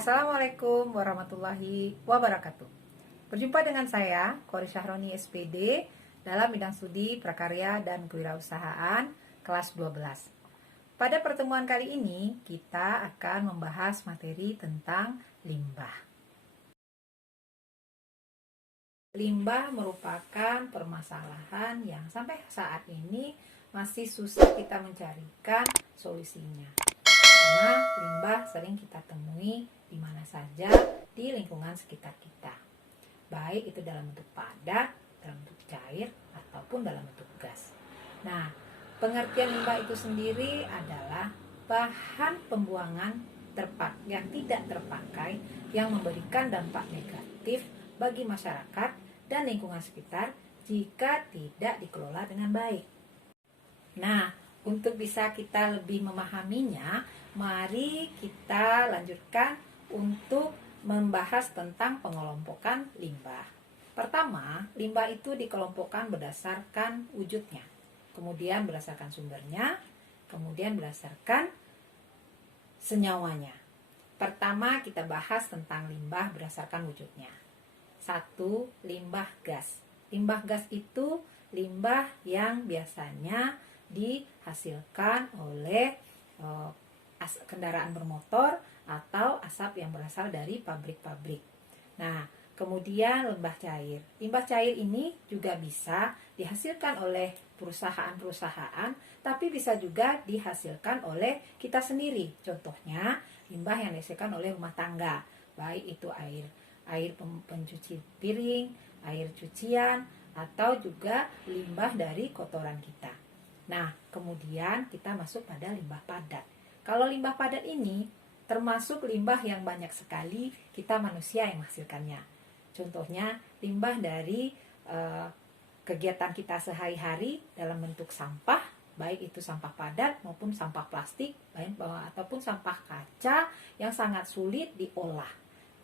Assalamualaikum warahmatullahi wabarakatuh. Berjumpa dengan saya, Kori Syahroni SPD, dalam bidang studi prakarya dan kewirausahaan kelas 12. Pada pertemuan kali ini, kita akan membahas materi tentang limbah. Limbah merupakan permasalahan yang sampai saat ini masih susah kita mencarikan solusinya. Karena limbah sering kita temui di mana saja di lingkungan sekitar kita. Baik itu dalam bentuk padat, dalam bentuk cair, ataupun dalam bentuk gas. Nah, pengertian limbah itu sendiri adalah bahan pembuangan yang tidak terpakai yang memberikan dampak negatif bagi masyarakat dan lingkungan sekitar jika tidak dikelola dengan baik. Nah, untuk bisa kita lebih memahaminya, mari kita lanjutkan untuk membahas tentang pengelompokan limbah. Pertama, limbah itu dikelompokkan berdasarkan wujudnya, kemudian berdasarkan sumbernya, kemudian berdasarkan senyawanya. Pertama, kita bahas tentang limbah berdasarkan wujudnya. 1. Limbah gas. Limbah gas itu limbah yang biasanya dihasilkan oleh kendaraan bermotor atau asap yang berasal dari pabrik-pabrik. Nah, kemudian limbah cair. Limbah cair ini juga bisa dihasilkan oleh perusahaan-perusahaan, tapi bisa juga dihasilkan oleh kita sendiri. Contohnya, limbah yang dihasilkan oleh rumah tangga, baik itu air pencuci piring, air cucian, atau juga limbah dari kotoran kita. Nah, kemudian kita masuk pada limbah padat. Kalau limbah padat ini termasuk limbah yang banyak sekali kita manusia yang menghasilkannya. Contohnya limbah dari kegiatan kita sehari-hari dalam bentuk sampah, baik itu sampah padat maupun sampah plastik, ataupun sampah kaca yang sangat sulit diolah.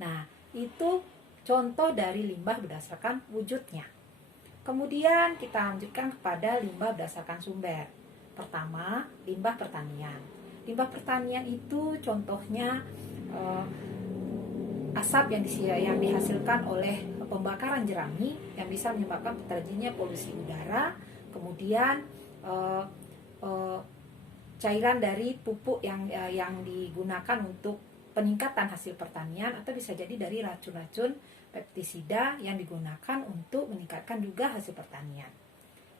Nah, itu contoh dari limbah berdasarkan wujudnya. Kemudian kita lanjutkan kepada limbah berdasarkan sumber. Pertama, limbah pertanian. Limbah pertanian itu contohnya asap yang dihasilkan oleh pembakaran jerami yang bisa menyebabkan terjadinya polusi udara. Kemudian cairan dari pupuk yang digunakan untuk peningkatan hasil pertanian, atau bisa jadi dari racun-racun pestisida yang digunakan untuk meningkatkan juga hasil pertanian.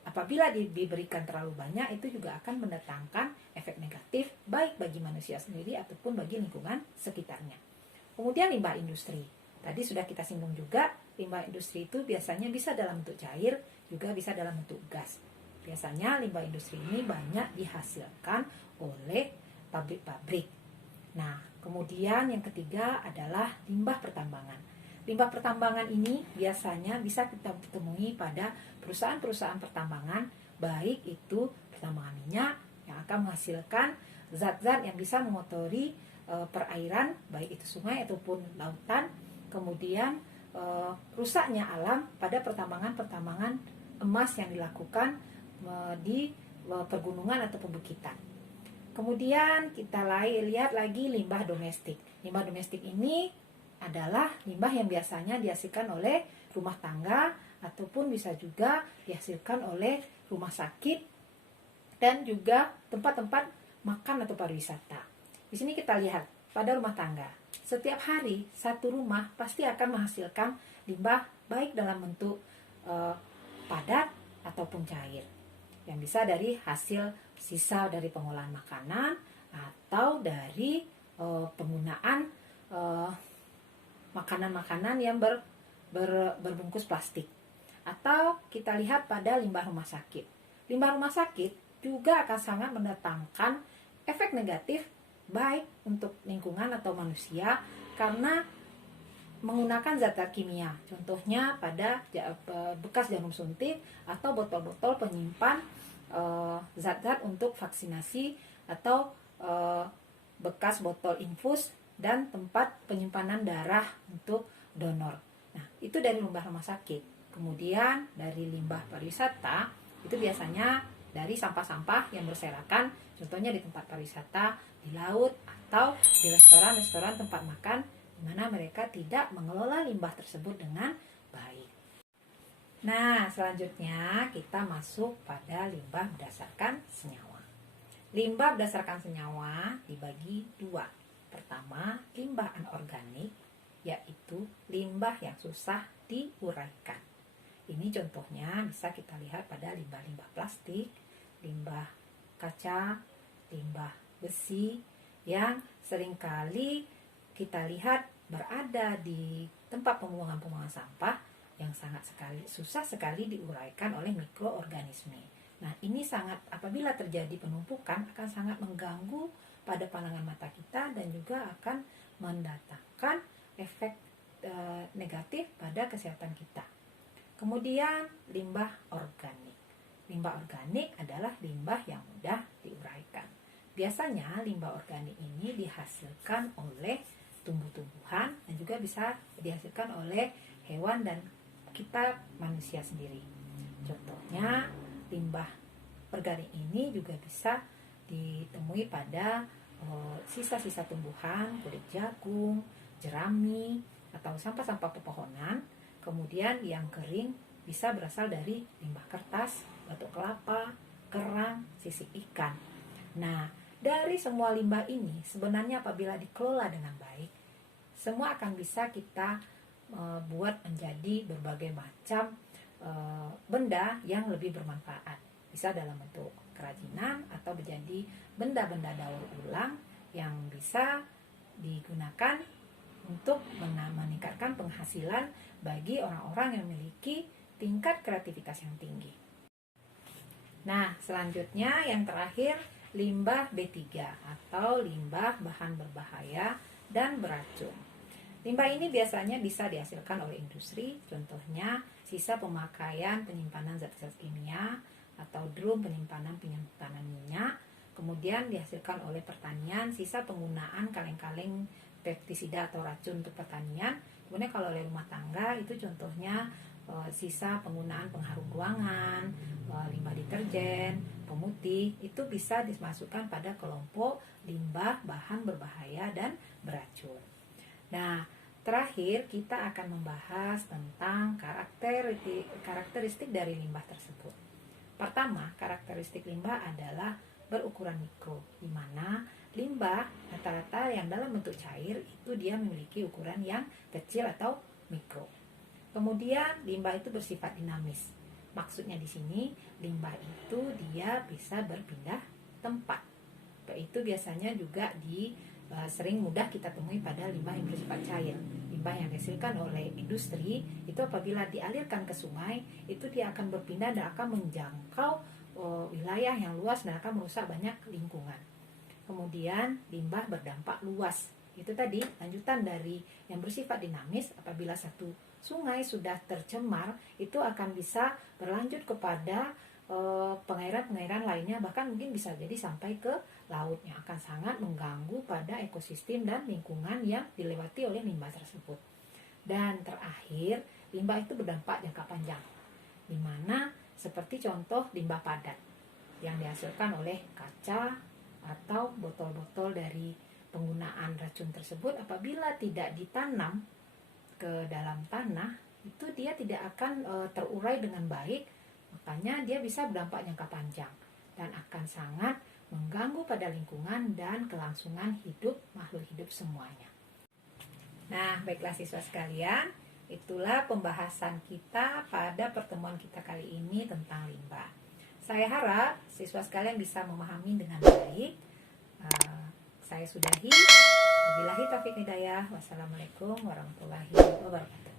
Apabila diberikan terlalu banyak, itu juga akan mendatangkan efek negatif baik bagi manusia sendiri ataupun bagi lingkungan sekitarnya. Kemudian limbah industri. Tadi sudah kita singgung juga, limbah industri itu biasanya bisa dalam bentuk cair, juga bisa dalam bentuk gas. Biasanya limbah industri ini banyak dihasilkan oleh pabrik-pabrik. Nah, kemudian yang ketiga adalah limbah pertambangan. Limbah pertambangan ini biasanya bisa kita temui pada perusahaan-perusahaan pertambangan, baik itu pertambangan minyak yang akan menghasilkan zat-zat yang bisa mengotori perairan, baik itu sungai ataupun lautan. Kemudian rusaknya alam pada pertambangan emas yang dilakukan di pergunungan atau perbukitan. Kemudian kita lihat lagi limbah domestik. Limbah domestik ini adalah limbah yang biasanya dihasilkan oleh rumah tangga ataupun bisa juga dihasilkan oleh rumah sakit dan juga tempat-tempat makan atau pariwisata. Di sini kita lihat pada rumah tangga. Setiap hari satu rumah pasti akan menghasilkan limbah baik dalam bentuk padat ataupun cair. Yang bisa dari hasil sisa dari pengolahan makanan atau dari penggunaan makanan-makanan yang berbungkus plastik. Atau kita lihat pada limbah rumah sakit. Limbah rumah sakit juga akan sangat mendatangkan efek negatif baik untuk lingkungan atau manusia karena menggunakan zat kimia. Contohnya pada bekas jarum suntik atau botol-botol penyimpan zat-zat untuk vaksinasi atau bekas botol infus dan tempat penyimpanan darah untuk donor. Nah, itu dari limbah rumah sakit. Kemudian dari limbah pariwisata, itu biasanya dari sampah-sampah yang berserakan, contohnya di tempat pariwisata, di laut, atau di restoran-restoran tempat makan di mana mereka tidak mengelola limbah tersebut dengan baik. Nah, selanjutnya kita masuk pada limbah berdasarkan senyawa. Limbah berdasarkan senyawa dibagi dua. Pertama, limbah anorganik, yaitu limbah yang susah diuraikan. Ini contohnya bisa kita lihat pada limbah-limbah plastik, limbah kaca, limbah besi yang seringkali kita lihat berada di tempat pembuangan sampah yang susah sekali diuraikan oleh mikroorganisme. Nah, ini apabila terjadi penumpukan akan sangat mengganggu pada pandangan mata kita dan juga akan mendatangkan efek negatif pada kesehatan kita. Kemudian limbah organik. Limbah organik adalah limbah yang mudah diuraikan. Biasanya limbah organik ini dihasilkan oleh tumbuh-tumbuhan dan juga bisa dihasilkan oleh hewan dan kita manusia sendiri. Contohnya, limbah organik ini juga bisa ditemui pada sisa-sisa tumbuhan, kulit jagung, jerami, atau sampah-sampah pepohonan. Kemudian yang kering bisa berasal dari limbah kertas, batok kelapa, kerang, sisik ikan. Nah, dari semua limbah ini sebenarnya apabila dikelola dengan baik, semua akan bisa kita buat menjadi berbagai macam benda yang lebih bermanfaat. Bisa dalam bentuk kerajinan atau menjadi benda-benda daur ulang yang bisa digunakan untuk meningkatkan penghasilan bagi orang-orang yang memiliki tingkat kreativitas yang tinggi. Nah, selanjutnya yang terakhir, limbah B3 atau limbah bahan berbahaya dan beracun. Limbah ini biasanya bisa dihasilkan oleh industri, contohnya sisa pemakaian penyimpanan zat-zat kimia atau drum penyimpanan minyak. Kemudian dihasilkan oleh pertanian, sisa penggunaan kaleng-kaleng pestisida atau racun untuk pertanian. Kemudian kalau oleh rumah tangga itu contohnya sisa penggunaan pengharum ruangan, limbah deterjen, pemutih, itu bisa dimasukkan pada kelompok limbah bahan berbahaya dan beracun. Nah, terakhir kita akan membahas tentang karakteristik dari limbah tersebut. Pertama, karakteristik limbah adalah berukuran mikro, di mana limbah rata-rata yang dalam bentuk cair itu dia memiliki ukuran yang kecil atau mikro. Kemudian limbah itu bersifat dinamis. Maksudnya di sini limbah itu dia bisa berpindah tempat. Itu biasanya juga sering mudah kita temui pada limbah yang bersifat cair. Limbah yang dihasilkan oleh industri itu apabila dialirkan ke sungai itu dia akan berpindah dan akan menjangkau wilayah yang luas dan akan merusak banyak lingkungan. Kemudian limbah berdampak luas. Itu tadi lanjutan dari yang bersifat dinamis. Apabila satu sungai sudah tercemar itu akan bisa berlanjut kepada pengairan lainnya, bahkan mungkin bisa jadi sampai ke lautnya, akan sangat mengganggu pada ekosistem dan lingkungan yang dilewati oleh limbah tersebut. Dan terakhir, limbah itu berdampak jangka panjang, di mana seperti contoh limbah padat yang dihasilkan oleh kaca atau botol-botol dari penggunaan racun tersebut, apabila tidak ditanam ke dalam tanah itu dia tidak akan terurai dengan baik. Makanya dia bisa berdampak jangka panjang dan akan sangat mengganggu pada lingkungan dan kelangsungan hidup makhluk hidup semuanya. Nah, baiklah siswa sekalian, itulah pembahasan kita pada pertemuan kita kali ini tentang limbah. Saya harap siswa sekalian bisa memahami dengan baik. Saya sudahi. Wabillahi taufiq hidayah. Wassalamualaikum warahmatullahi wabarakatuh.